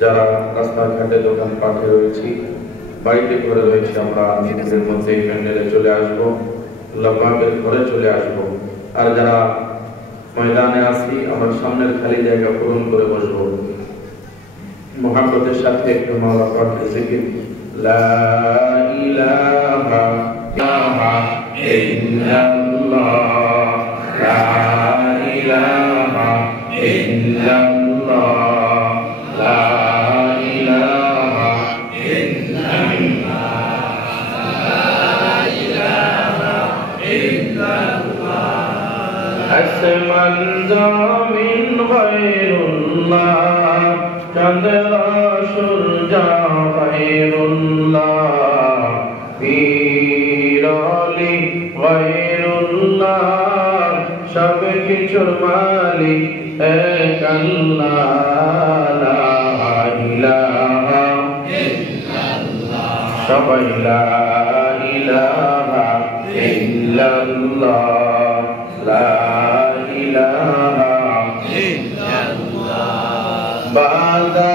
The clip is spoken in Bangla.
যারা রাস্তাঘাটে দোকানপাটে রয়েছি, বাড়িতে ঘরে রয়েছে, আমরা নিজেদের মধ্যে এই প্যান্ডেলে চলে আসবো, লম্বাবের ঘরে চলে আসবো। আর যারা ময়দানে আসি, আমরা সামনের খালি জায়গা পূরণ করে বসবো। মুহাব্বতের সাথে একটু মাওলা পাকের জিকির, লা ইলাহা ইল্লাল্লাহ, লা ইলাহা ইল্লাল্লাহ, লা ইলাহা ইল্লাল্লাহ, লা ইলাহা ইল্লাল্লাহ। আসমান জমিন গায়রুল্লাহ, চাঁদ সূর্য গায়রুল্লাহ, পীর অলি গায়রুল্লাহ, সব কিছুর মালিক এক আল্লাহ, লা ইলাহা ইল্লাল্লাহ, সবাই লা ইলাহা ইল্লাল্লাহ।